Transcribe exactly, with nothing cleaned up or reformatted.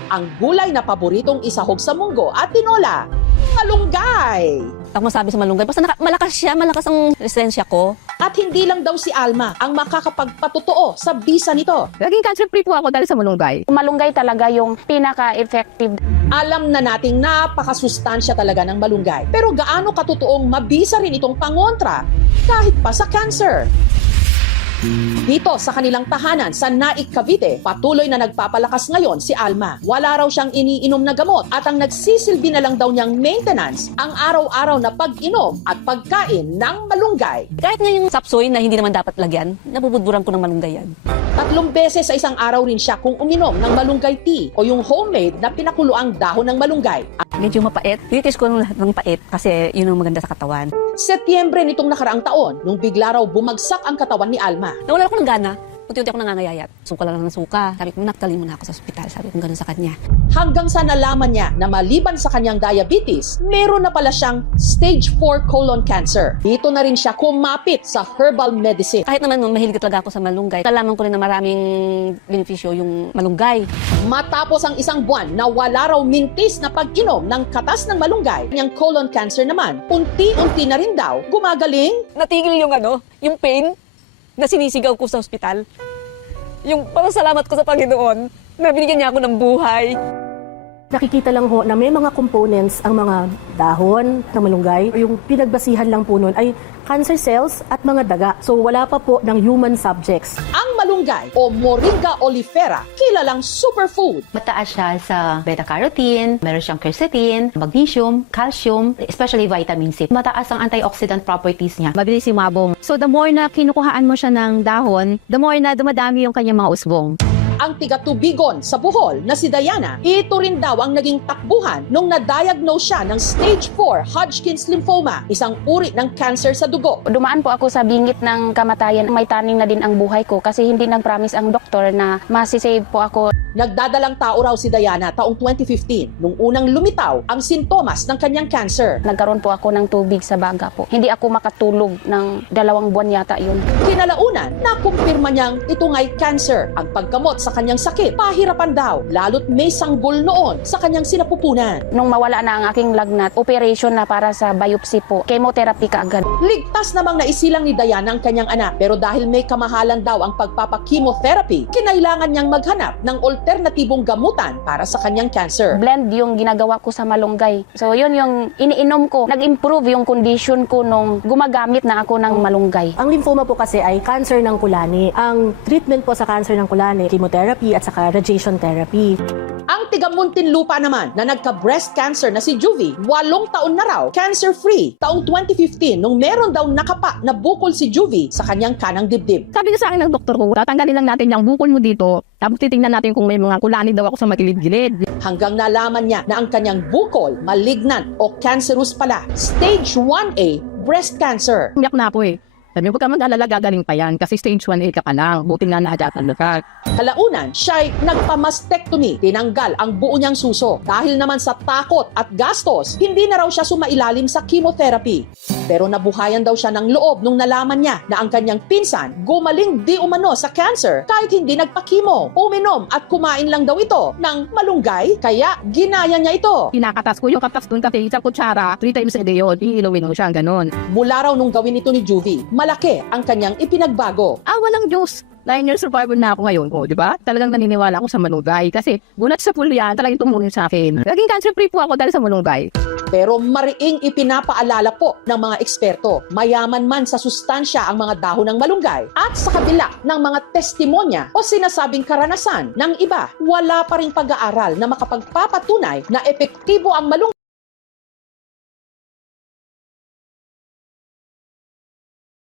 ang gulay na paboritong isahog sa munggo at tinola, malunggay. Ako masabi sa malunggay, basta naka, malakas siya, malakas ang resistensya ko. At hindi lang daw si Alma ang makakapagpatotoo sa bisa nito. Naging cancer-free po ako dahil sa malunggay. Malunggay talaga yung pinaka-effective. Alam na nating napakasustansya talaga ng malunggay. Pero gaano katotoong mabisa rin itong pangontra kahit pa sa cancer? Dito sa kanilang tahanan sa Naik, Cavite, patuloy na nagpapalakas ngayon si Alma. Wala raw siyang iniinom na gamot at ang nagsisilbi na lang daw niyang maintenance ang araw-araw na pag-inom at pagkain ng malunggay. Kahit nga yung sapsoy na hindi naman dapat lagyan, nabubudburan ko ng malunggay yan. Tatlong beses sa isang araw rin siya kung uminom ng malunggay tea o yung homemade na pinakuluang dahon ng malunggay. Medyo mapait. Tinitis ko ng lahat ng pait kasi yun ang maganda sa katawan. Setyembre nitong nakaraang taon, nung bigla raw bumagsak ang katawan ni Alma. Nawala ako ng gana. Unti-unti ako nangangayayat. Suka lang ng suka. Sabi ko, naktalin mo na ako sa ospital. Sabi ko, ganun sa kanya. Hanggang sa nalaman niya na maliban sa kanyang diabetes, meron na pala siyang stage four colon cancer. Dito na rin siya kumapit sa herbal medicine. Kahit naman nung mahilig talaga ako sa malunggay, kalaman ko rin na maraming benepisyo yung malunggay. Matapos ang isang buwan na wala raw mintis na pag-inom ng katas ng malunggay, niyang colon cancer naman, unti-unti na rin daw gumagaling. Natigil yung ano, yung pain na sinisigaw ko sa ospital. Yung pasalamat ko sa Panginoon na binigyan niya ako ng buhay. Nakikita lang ho na may mga components ang mga dahon ng malunggay. Yung pinagbasihan lang po nun ay cancer cells at mga daga. So wala pa po ng human subjects. Ang malunggay o Moringa oleifera, kilalang superfood. Mataas siya sa beta-carotene, meron siyang quercetin, magnesium, calcium, especially vitamin C. Mataas ang antioxidant properties niya. Mabilis sumabong. So the more na kinukuhaan mo siya ng dahon, the more na dumadami yung kanyang mga usbong. Ang tiga-tubigon sa Bohol na si Diana, ito rin daw ang naging takbuhan nung na-diagnose siya ng stage four Hodgkin's lymphoma, isang uri ng cancer sa dugo. Dumaan po ako sa bingit ng kamatayan. May taning na din ang buhay ko kasi hindi nag-promise ang doktor na masisave po ako. Nagdadalang tao raw si Diana taong twenty fifteen nung unang lumitaw ang sintomas ng kanyang cancer. Nagkaroon po ako ng tubig sa baga po. Hindi ako makatulog ng dalawang buwan yata yun. Kinalaunan, nakumpirma niyang ito nga'y cancer. Ang paggamot sa kanyang sakit, pahirapan daw, lalo't may sanggol noon sa kanyang sinapupunan. Nung mawala na ang aking lagnat, operation na para sa biopsy po. Chemotherapy kaagad. Ligtas namang naisilang ni Diana ang kanyang anak, pero dahil may kamahalan daw ang pagpapakemotherapy, kinailangan niyang maghanap ng alternatibong gamutan para sa kanyang cancer. Blend yung ginagawa ko sa malunggay. So yun yung iniinom ko. Nag-improve yung condition ko nung gumagamit na ako ng malunggay. Ang lymphoma po kasi ay cancer ng kulani. Ang treatment po sa cancer ng kulani, chemotherapy at saka radiation therapy. Ang tiga Muntinlupa naman na nagka-breast cancer na si Juvie, walong taon na raw, cancer-free. Taong twenty fifteen, nung meron daw nakapa na bukol si Juvie sa kanyang kanang dibdib. Sabi ko sa akin ng doktor ko, tatanggalin lang natin yung bukol mo dito, tapos titingnan natin kung may mga kulani daw ako sa magilid-gilid. Hanggang nalaman niya na ang kanyang bukol, malignant o cancerous pala, stage one A breast cancer. Umiyak na ako eh. Sabi ko, huwag ka mag-alala, gagaling pa yan kasi stage one A ka pa lang. Buti nga naadatan ka. Kalaunan, siya'y nagpamastectomy. Tinanggal ang buo niyang suso. Dahil naman sa takot at gastos, hindi na raw siya sumailalim sa chemotherapy. Pero nabuhayan daw siya ng loob nung nalaman niya na ang kanyang pinsan gumaling di umano sa cancer kahit hindi nagpa-chemo. Uminom at kumain lang daw ito ng malunggay, kaya ginaya niya ito. Kinakatas ko yung katas doon kasi isang kutsara, three times a day yun. Iilawin ko siya, ganun. Mula raw nung gawin ito ni Juvie, malaki ang kanyang ipinagbago. Ah, walang Diyos. Nine years survivor na ako ngayon ko, di ba? Talagang naniniwala ako sa malunggay kasi gulat sa pulo yan, talagang tumulong sa akin. Naging cancer-free po ako dahil sa malunggay. Pero mariing ipinapaalala po ng mga eksperto, mayaman man sa sustansya ang mga dahon ng malunggay at sa kabila ng mga testimonya o sinasabing karanasan ng iba, wala pa ring pag-aaral na makapagpapatunay na epektibo ang malunggay